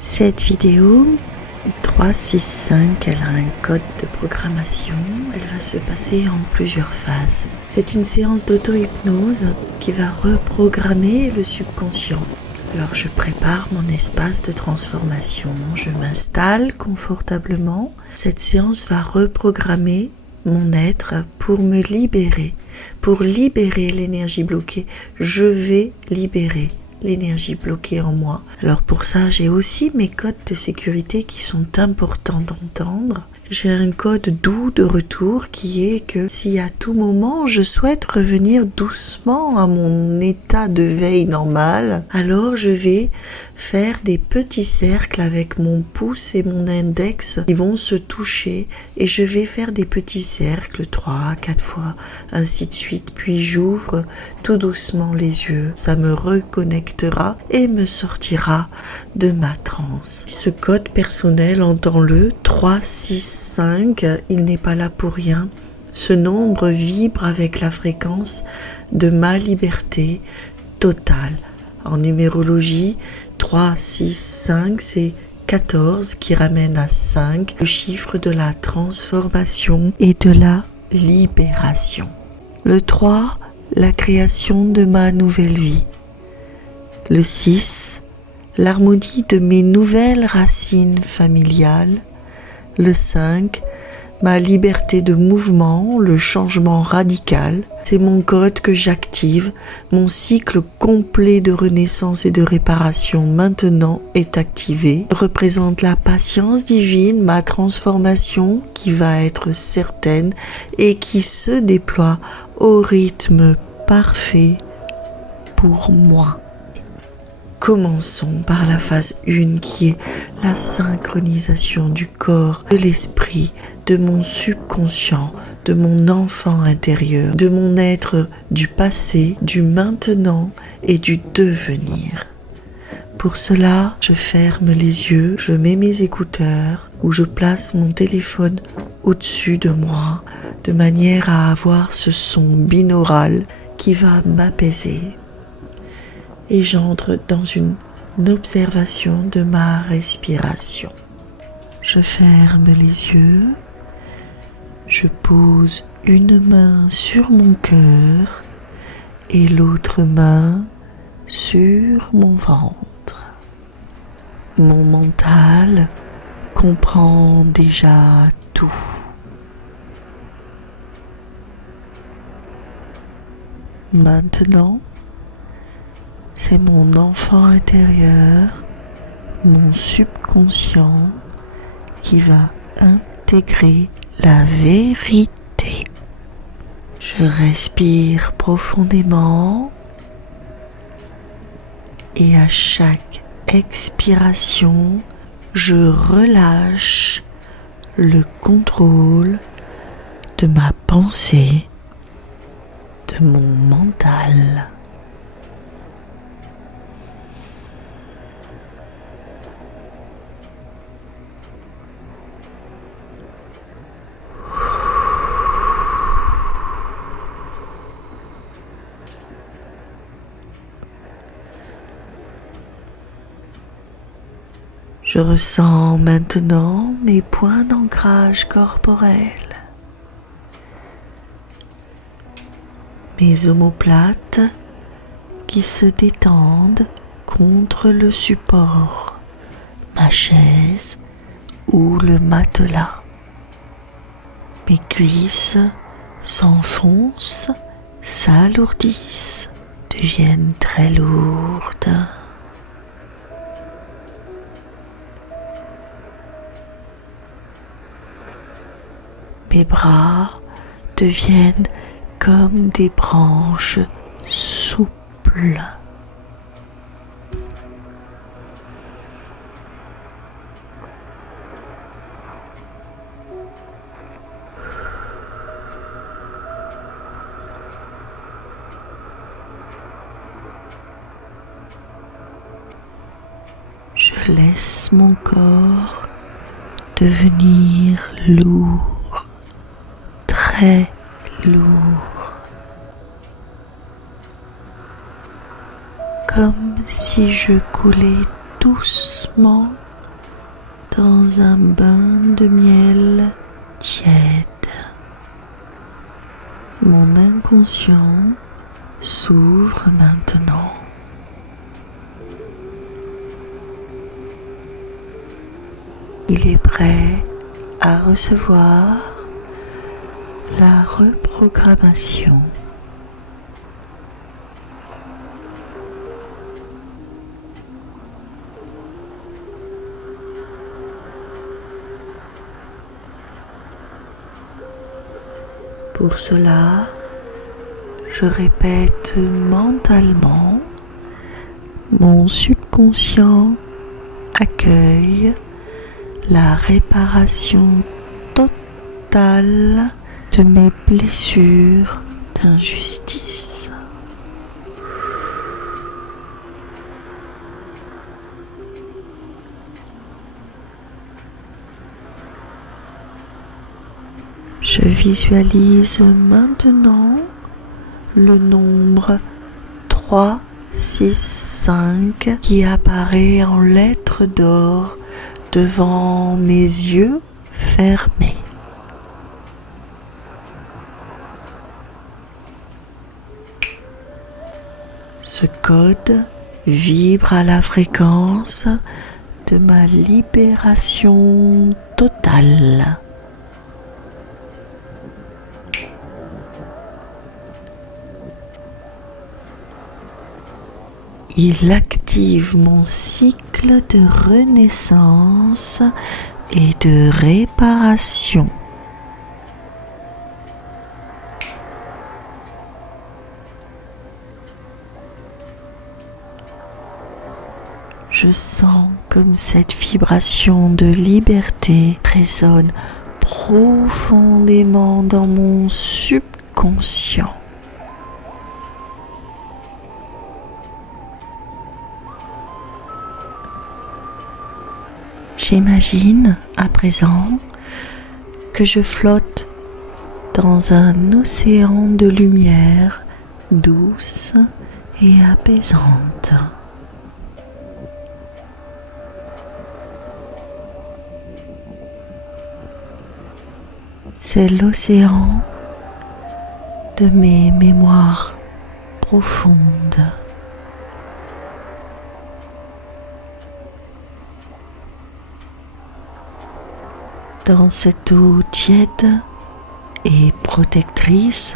Cette vidéo 365, elle a un code de programmation, elle va se passer en plusieurs phases. C'est une séance d'auto-hypnose qui va reprogrammer le subconscient. Alors je prépare mon espace de transformation, je m'installe confortablement. Cette séance va reprogrammer mon être pour me libérer, pour libérer l'énergie bloquée. Je vais libérer l'énergie bloquée en moi. Alors pour ça, j'ai aussi mes codes de sécurité qui sont importants d'entendre. J'ai un code doux de retour qui est que si à tout moment je souhaite revenir doucement à mon état de veille normal, alors je vais faire des petits cercles avec mon pouce et mon index qui vont se toucher et je vais faire des petits cercles 3, 4 fois, ainsi de suite. Puis j'ouvre tout doucement les yeux. Ça me reconnectera et me sortira de ma transe. Ce code personnel, entends-le, 3, 6, 5, il n'est pas là pour rien. Ce nombre vibre avec la fréquence de ma liberté totale. En numérologie, 3, 6, 5, c'est 14 qui ramène à 5, le chiffre de la transformation et de la libération. Le 3, la création de ma nouvelle vie. Le 6, l'harmonie de mes nouvelles racines familiales. Le 5, ma liberté de mouvement, le changement radical. C'est mon code que j'active. Mon cycle complet de renaissance et de réparation maintenant est activé. Il représente la patience divine, ma transformation qui va être certaine et qui se déploie au rythme parfait pour moi. Commençons par la phase 1 qui est la synchronisation du corps, de l'esprit, de mon subconscient, de mon enfant intérieur, de mon être du passé, du maintenant et du devenir. Pour cela, je ferme les yeux, je mets mes écouteurs ou je place mon téléphone au-dessus de moi de manière à avoir ce son binaural qui va m'apaiser. Et j'entre dans une observation de ma respiration. Je ferme les yeux, je pose une main sur mon cœur et l'autre main sur mon ventre. Mon mental comprend déjà tout. Maintenant, c'est mon enfant intérieur, mon subconscient, qui va intégrer la vérité. Je respire profondément et à chaque expiration, je relâche le contrôle de ma pensée, de mon mental. Je ressens maintenant mes points d'ancrage corporels, mes omoplates qui se détendent contre le support, ma chaise ou le matelas. Mes cuisses s'enfoncent, s'alourdissent, deviennent très lourdes. Mes bras deviennent comme des branches souples. Je laisse mon corps devenir lourd, très lourd, comme si je coulais doucement dans un bain de miel tiède. Mon inconscient s'ouvre maintenant. Il est prêt à recevoir la reprogrammation. Pour cela, je répète mentalement, mon subconscient accueille la réparation totale de mes blessures d'injustice. Je visualise maintenant le nombre 3, 6, 5 qui apparaît en lettres d'or devant mes yeux fermés. Ce code vibre à la fréquence de ma libération totale. Il active mon cycle de renaissance et de réparation. Je sens comme cette vibration de liberté résonne profondément dans mon subconscient. J'imagine à présent que je flotte dans un océan de lumière douce et apaisante. C'est l'océan de mes mémoires profondes. Dans cette eau tiède et protectrice,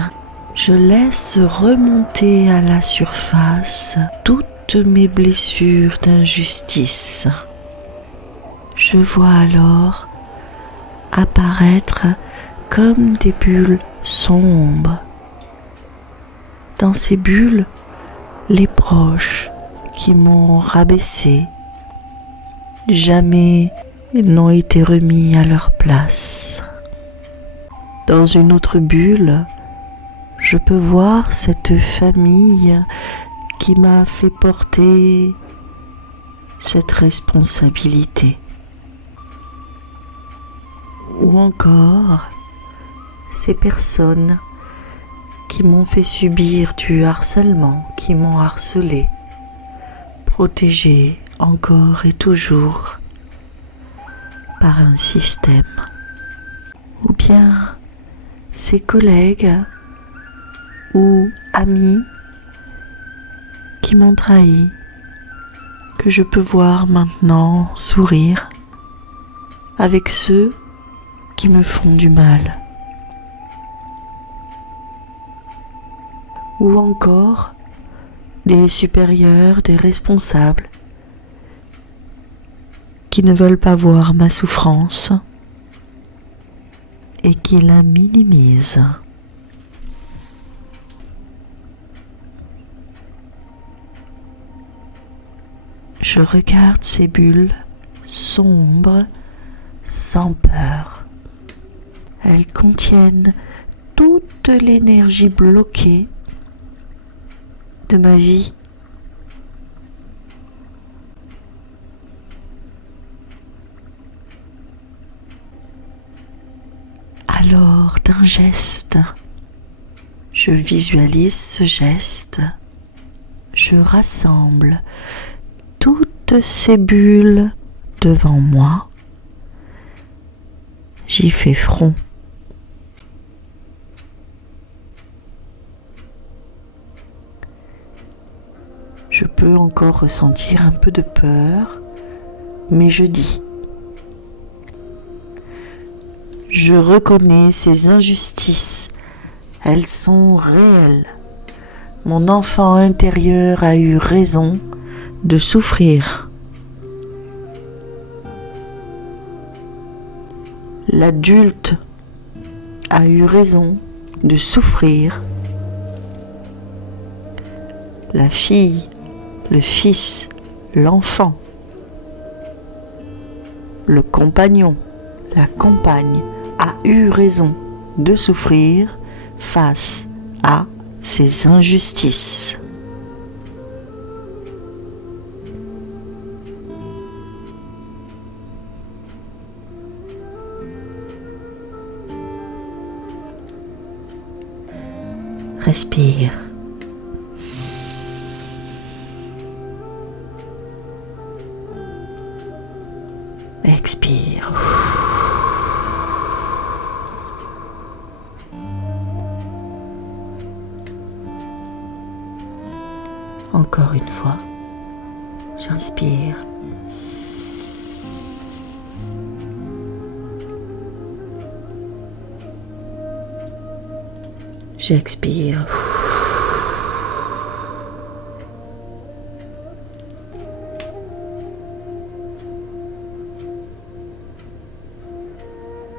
je laisse remonter à la surface toutes mes blessures d'injustice. Je vois alors apparaître comme des bulles sombres. Dans ces bulles, les proches qui m'ont rabaissé, jamais ils n'ont été remis à leur place. Dans une autre bulle, je peux voir cette famille qui m'a fait porter cette responsabilité. Ou encore ces personnes qui m'ont fait subir du harcèlement, qui m'ont harcelé, protégé encore et toujours par un système. Ou bien ces collègues ou amis qui m'ont trahi, que je peux voir maintenant sourire avec ceux qui me font du mal. Ou encore des supérieurs, des responsables qui ne veulent pas voir ma souffrance et qui la minimisent. Je regarde ces bulles sombres sans peur. Elles contiennent toute l'énergie bloquée de ma vie. Alors, d'un geste, je visualise ce geste, je rassemble toutes ces bulles devant moi j'y fais front. Je peux encore ressentir un peu de peur, mais je dis, je reconnais ces injustices, elles sont réelles. Mon enfant intérieur a eu raison de souffrir. L'adulte a eu raison de souffrir. La fille, le fils, l'enfant, le compagnon, la compagne a eu raison de souffrir face à ces injustices. Respire. Expire. Encore une fois, j'inspire. J'expire.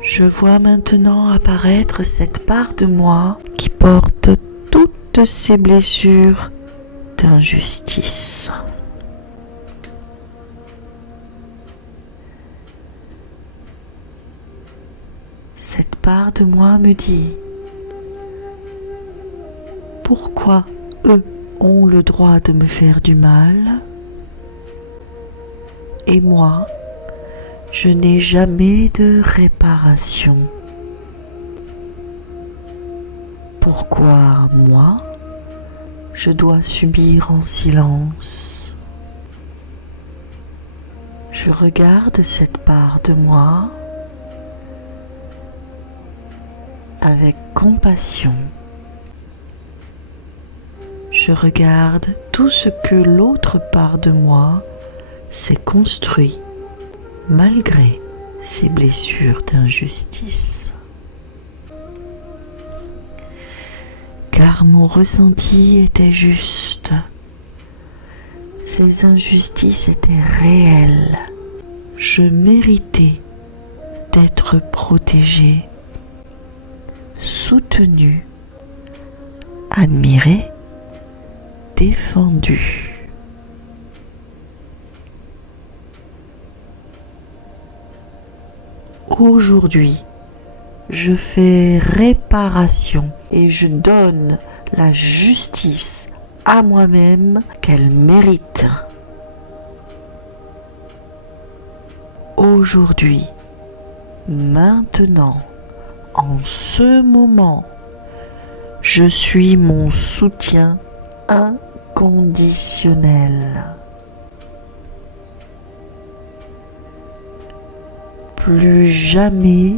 Je vois maintenant apparaître cette part de moi qui porte toutes ces blessures d'injustice. Cette part de moi me dit: pourquoi eux ont le droit de me faire du mal et moi, je n'ai jamais de réparation? Pourquoi moi, je dois subir en silence? Je regarde cette part de moi avec compassion. Je regarde tout ce que l'autre part de moi s'est construit malgré ces blessures d'injustice. Car mon ressenti était juste. Ces injustices étaient réelles. Je méritais d'être protégé, soutenu, admiré, défendu. Aujourd'hui, je fais réparation et je donne la justice à moi-même qu'elle mérite. Aujourd'hui, maintenant, en ce moment, je suis mon soutien inconditionnel. Plus jamais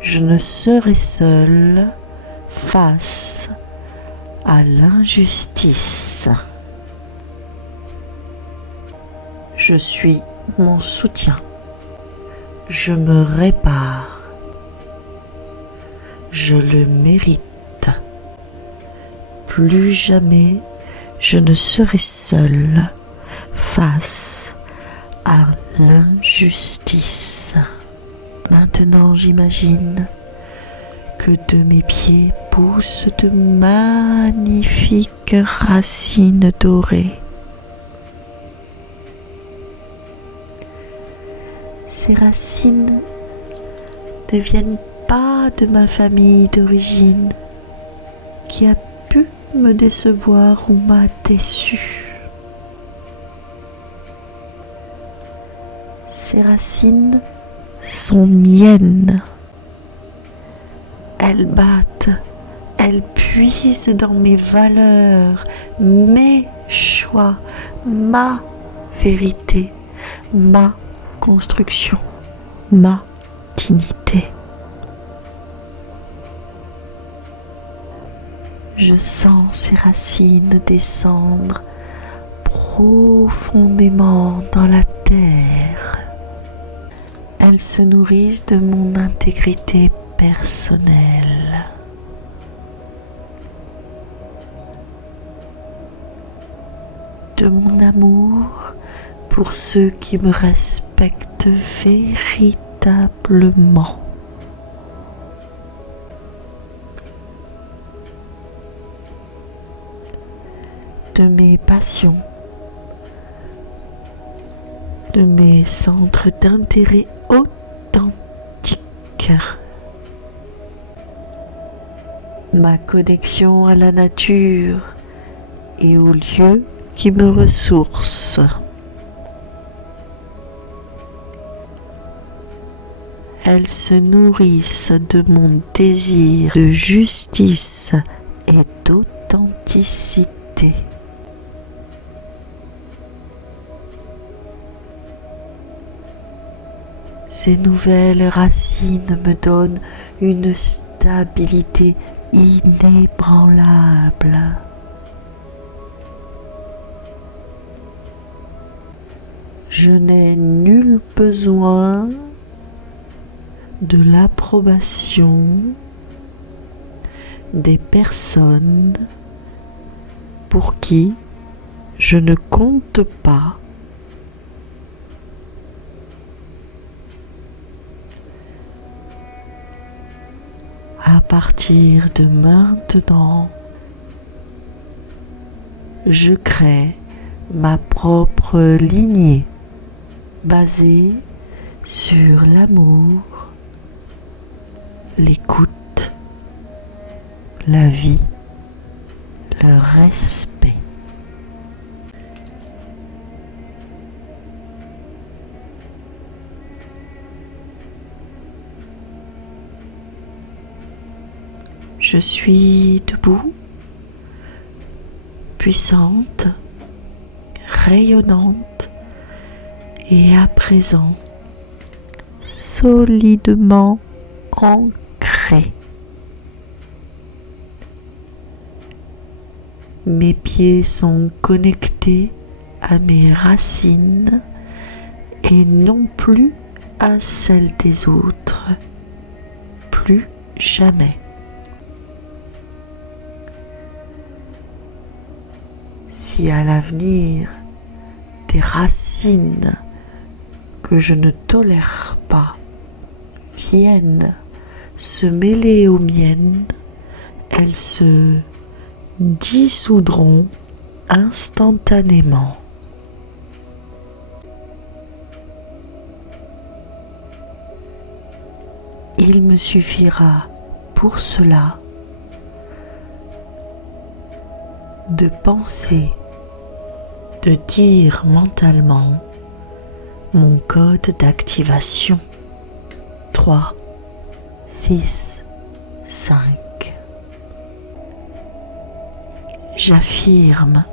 je ne serai seul face à l'injustice. Je suis mon soutien. Je me répare. Je le mérite. Plus jamais je ne serai seul face à l'injustice. Maintenant, j'imagine que de mes pieds poussent de magnifiques racines dorées. Ces racines ne viennent pas de ma famille d'origine qui a pu me décevoir ou m'a déçu. Ces racines sont miennes. Elles battent, elles puisent dans mes valeurs, mes choix, ma vérité, ma construction, ma dignité. Je sens ces racines descendre profondément dans la terre. Elles se nourrissent de mon intégrité personnelle. De mon amour pour ceux qui me respectent véritablement. De mes passions, de mes centres d'intérêt authentiques, ma connexion à la nature et aux lieux qui me ressourcent. Elles se nourrissent de mon désir de justice et d'authenticité. Ces nouvelles racines me donnent une stabilité inébranlable. Je n'ai nul besoin de l'approbation des personnes pour qui je ne compte pas. À partir de maintenant, je crée ma propre lignée basée sur l'amour, l'écoute, la vie, le respect. Je suis debout, puissante, rayonnante et à présent solidement ancrée. Mes pieds sont connectés à mes racines et non plus à celles des autres. Plus jamais. Si à l'avenir des racines que je ne tolère pas viennent se mêler aux miennes, elles se dissoudront instantanément. Il me suffira pour cela de penser, de dire mentalement mon code d'activation 3, 6, 5. J'affirme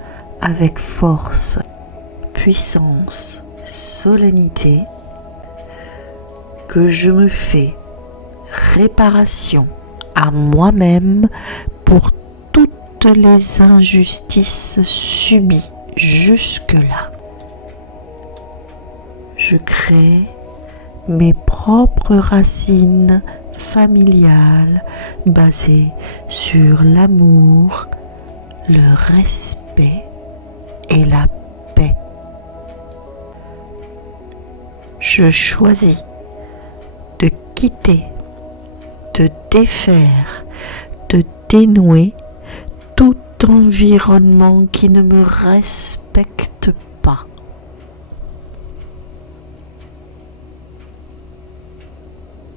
avec force, puissance, solennité que je me fais réparation à moi-même pour toutes les injustices subies jusque-là. Je crée mes propres racines familiales basées sur l'amour, le respect et la paix. Je choisis de quitter, de défaire, de dénouer tout environnement qui ne me respecte pas.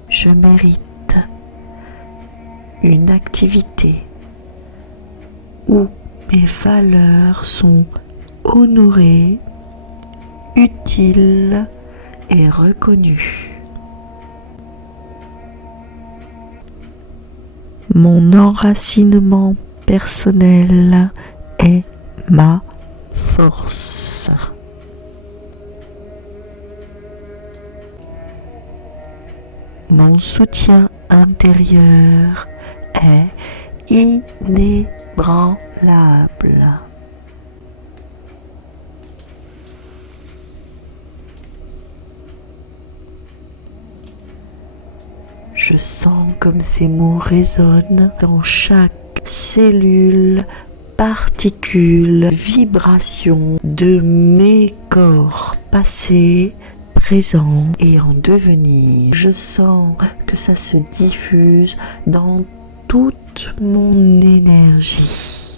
Je mérite une activité où mes valeurs sont honorées, utiles et reconnues. Mon enracinement personnel est ma force. Mon soutien intérieur est inépuisable. inébranlable. Je sens comme ces mots résonnent dans chaque cellule, particule, vibration de mes corps passés, présents et en devenir. Je sens que ça se diffuse dans toute mon énergie.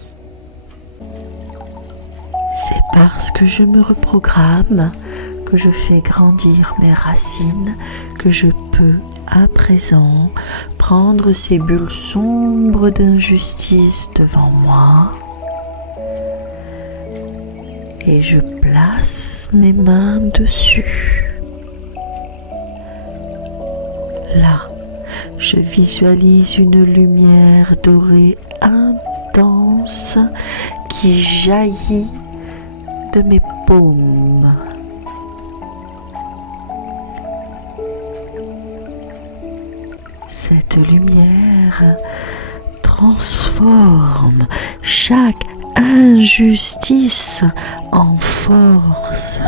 C'est parce que je me reprogramme, que je fais grandir mes racines, que je peux à présent prendre ces bulles sombres d'injustice devant moi et je place mes mains dessus. Là, je visualise une lumière dorée intense qui jaillit de mes paumes. Cette lumière transforme chaque injustice en force,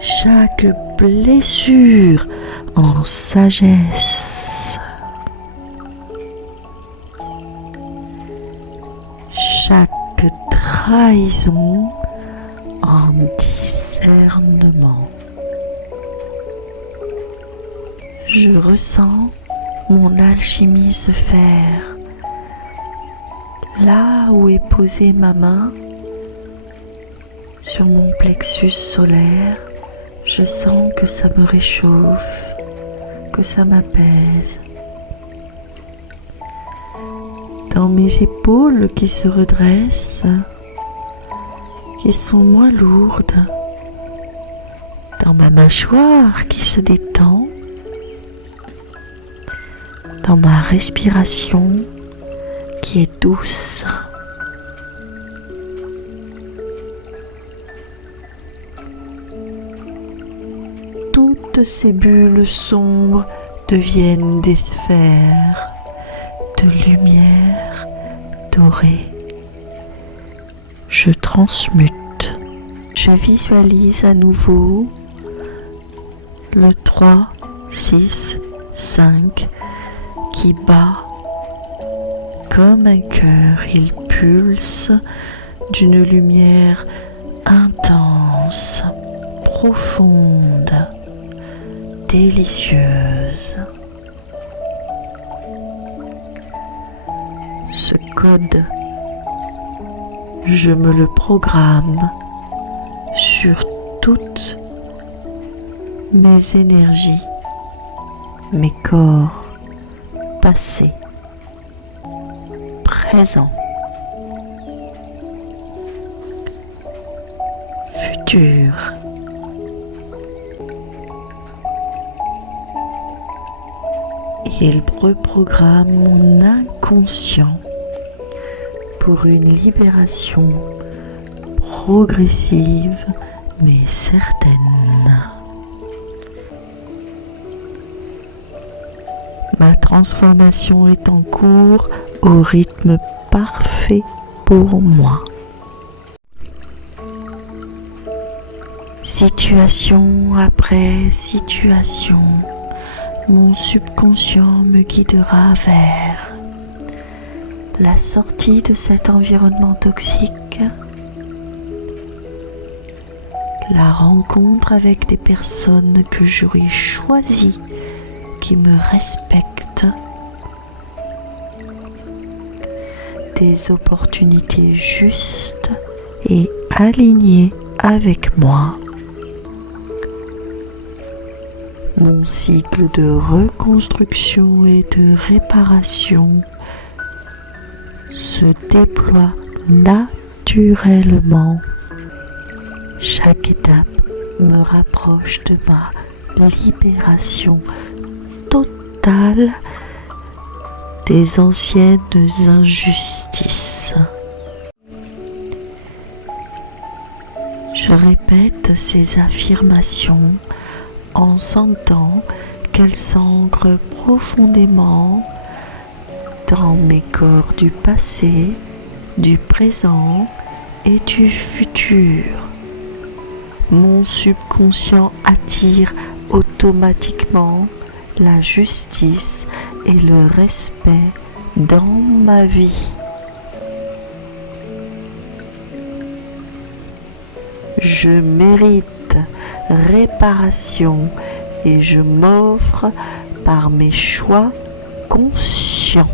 chaque blessure en sagesse, chaque trahison en discernement. Je ressens mon alchimie se faire. Là où est posée ma main, sur mon plexus solaire, je sens que ça me réchauffe, que ça m'apaise. Dans mes épaules qui se redressent, qui sont moins lourdes, dans ma mâchoire qui se détend, dans ma respiration qui est douce. Toutes ces bulles sombres deviennent des sphères de lumière dorée. Je transmute. Je visualise à nouveau le 3, 6, 5 qui bat comme un cœur. Il pulse d'une lumière intense, profonde, délicieuse. Ce code, je me le programme sur toutes mes énergies, mes corps passés, présents, futurs. Il reprogramme mon inconscient pour une libération progressive mais certaine. Ma transformation est en cours au rythme parfait pour moi. Situation après situation, mon subconscient me guidera vers la sortie de cet environnement toxique, la rencontre avec des personnes que j'aurais choisies, qui me respectent, des opportunités justes et alignées avec moi. Mon cycle de reconstruction et de réparation se déploie naturellement. Chaque étape me rapproche de ma libération totale des anciennes injustices. Je répète ces affirmations en sentant qu'elles s'ancrent profondément dans mes corps du passé, du présent et du futur. Mon subconscient attire automatiquement la justice et le respect dans ma vie. Je mérite réparation et je m'offre par mes choix conscients.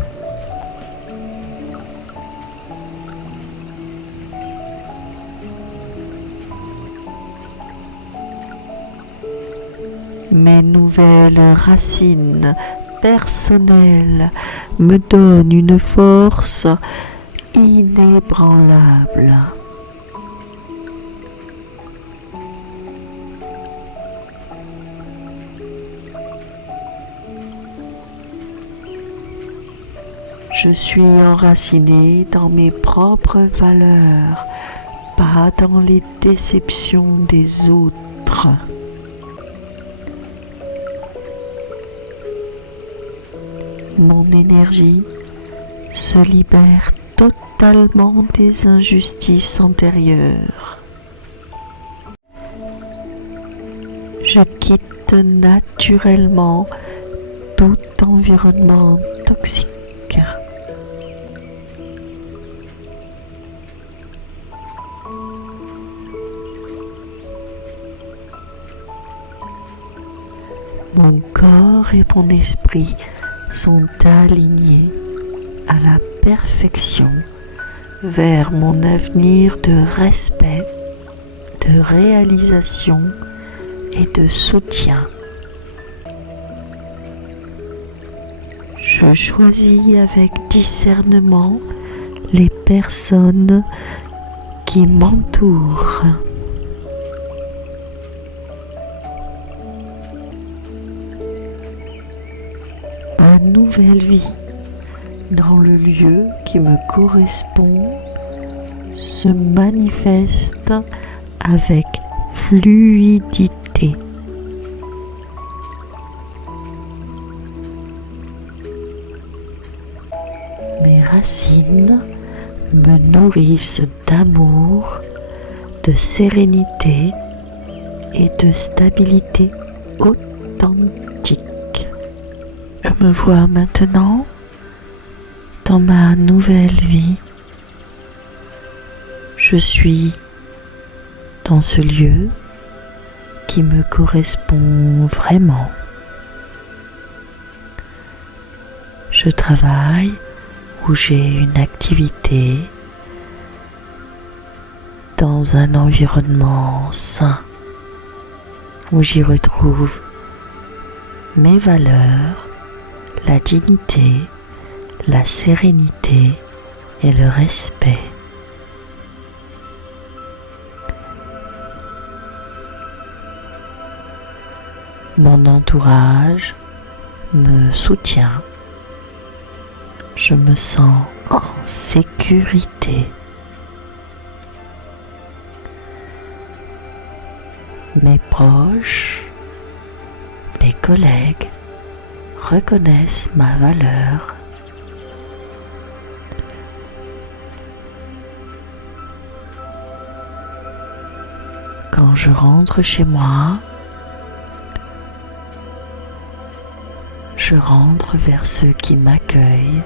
Mes nouvelles racines personnelles me donnent une force inébranlable. Je suis enracinée dans mes propres valeurs, pas dans les déceptions des autres. Mon énergie se libère totalement des injustices antérieures. Je quitte naturellement tout environnement toxique. Mon corps et mon esprit sont alignés à la perfection vers mon avenir de respect, de réalisation et de soutien. Je choisis avec discernement les personnes qui m'entourent. Ma nouvelle vie dans le lieu qui me correspond se manifeste avec fluidité. Mes racines me nourrissent d'amour, de sérénité et de stabilité authentique. Je me vois maintenant dans ma nouvelle vie. Je suis dans ce lieu qui me correspond vraiment. Je travaille où j'ai une activité dans un environnement sain, où j'y retrouve mes valeurs, la dignité, la sérénité et le respect. Mon entourage me soutient. Je me sens en sécurité. Mes proches, mes collègues reconnaissent ma valeur. Quand je rentre chez moi, je rentre vers ceux qui m'accueillent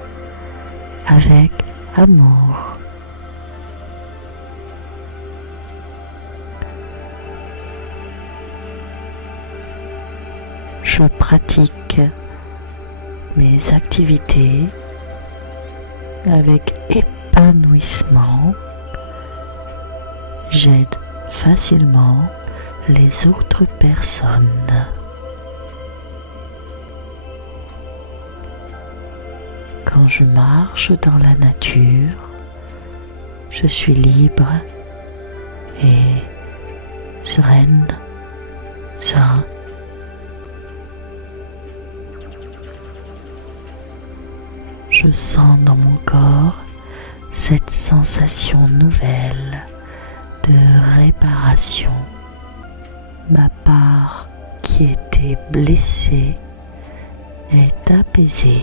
avec amour. Je pratique mes activités avec épanouissement. J'aide facilement les autres personnes. Quand je marche dans la nature, je suis libre et sereine, serein. Je sens dans mon corps cette sensation nouvelle de réparation. Ma part qui était blessée est apaisée.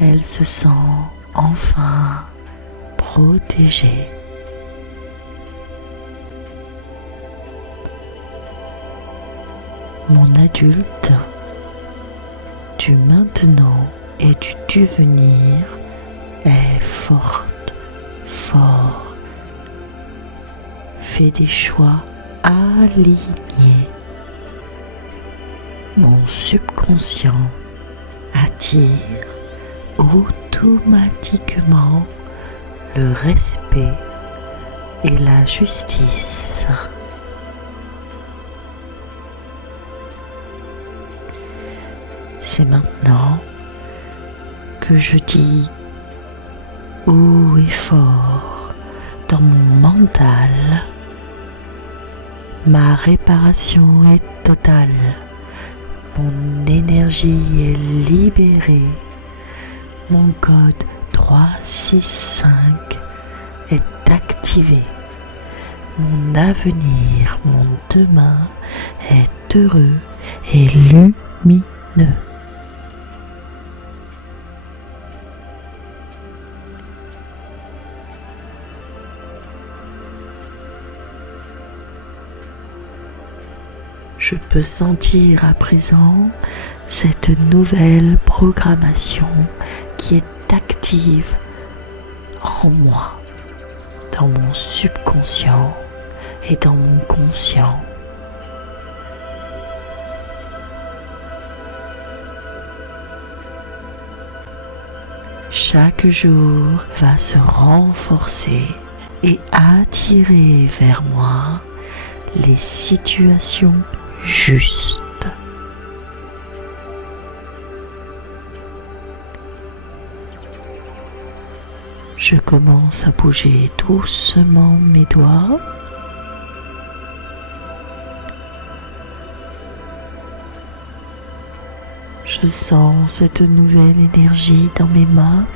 Elle se sent enfin protégée. Mon adulte, du maintenant et du devenir est forte, fort. Fais des choix alignés. Mon subconscient attire automatiquement le respect et la justice. C'est maintenant que je dis haut et fort dans mon mental, ma réparation est totale, mon énergie est libérée, mon code 365 est activé, mon avenir, mon demain est heureux et lumineux. Je peux sentir à présent cette nouvelle programmation qui est active en moi, dans mon subconscient et dans mon conscient. Chaque jour va se renforcer et attirer vers moi les situations justes. Je commence à bouger doucement mes doigts. Je sens cette nouvelle énergie dans mes mains.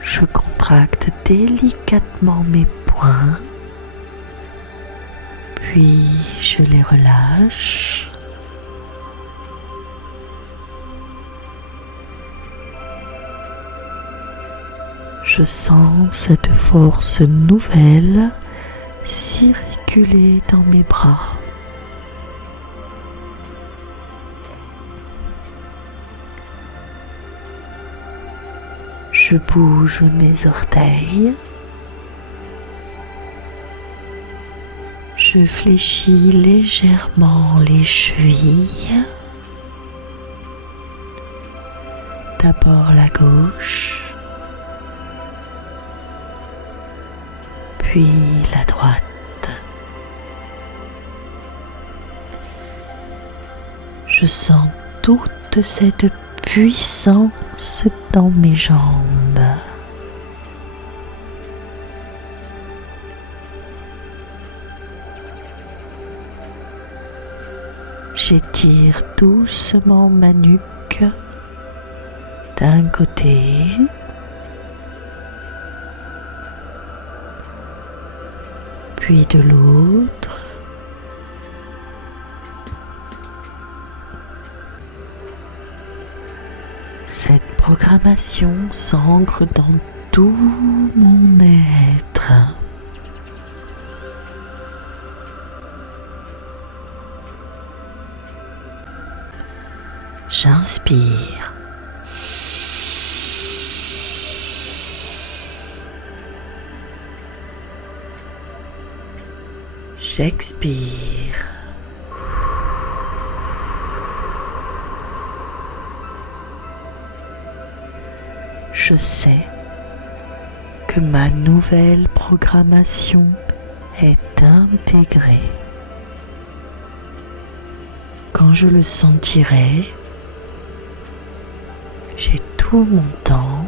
Je contracte délicatement mes poings, puis je les relâche. Je sens cette force nouvelle circuler dans mes bras. Je bouge mes orteils. Je fléchis légèrement les chevilles. D'abord la gauche, puis la droite. Je sens toute cette puissance dans mes jambes. J'étire doucement ma nuque d'un côté, puis de l'autre. Cette programmation s'ancre dans tout mon être. J'inspire. J'expire. Je sais que ma nouvelle programmation est intégrée. Quand je le sentirai, j'ai tout mon temps.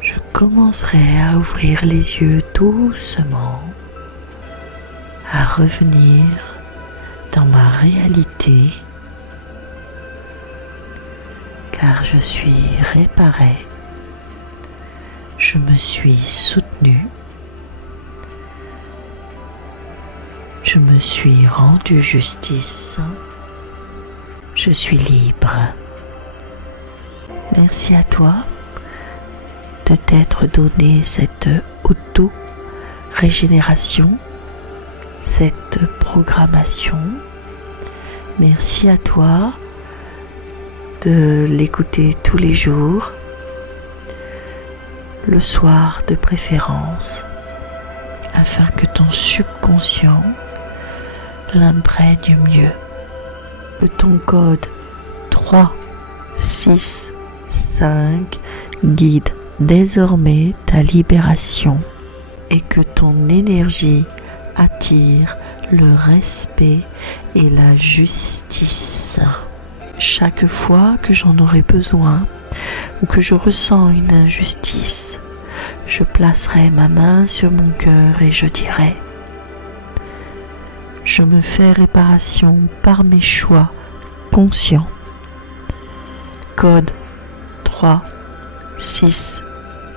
Je commencerai à ouvrir les yeux doucement, à revenir dans ma réalité, car je suis réparé, je me suis soutenu, Je me suis rendu justice. Je suis libre. Merci à toi de t'être donné cette auto-régénération, cette programmation. Merci à toi de l'écouter tous les jours, le soir de préférence, afin que ton subconscient l'imprègne mieux. Que ton code 365 guide désormais ta libération et que ton énergie attire le respect et la justice. Chaque fois que j'en aurai besoin ou que je ressens une injustice, je placerai ma main sur mon cœur et je dirai: je me fais réparation par mes choix conscients. Code 3, 6,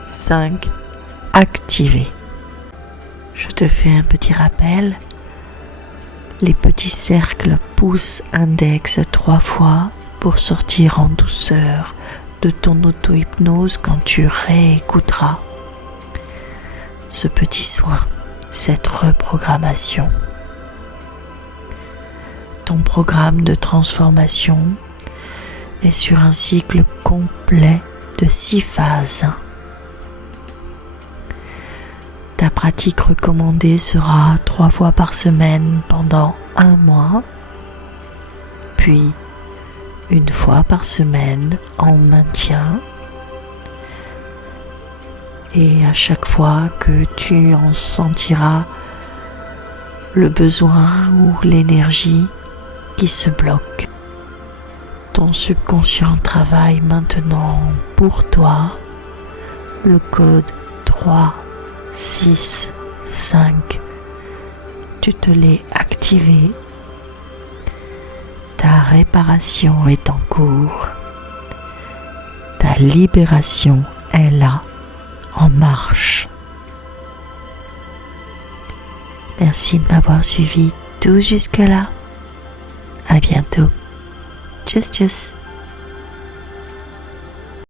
5 activé. Je te fais un petit rappel. Les petits cercles pouce index 3 fois pour sortir en douceur de ton auto-hypnose quand tu réécouteras ce petit soin, cette reprogrammation. Ton programme de transformation est sur un cycle complet de 6 phases. Ta pratique recommandée sera 3 fois par semaine pendant 1 mois, puis 1 fois par semaine en maintien. Et à chaque fois que tu en sentiras le besoin ou l'énergie qui se bloque, ton subconscient travaille maintenant pour toi. Le code 3, 6, 5, tu te l'es activé. Ta réparation est en cours. Ta libération est là, en marche. Merci de m'avoir suivi tout jusque-là. À bientôt. Tchuss tchuss.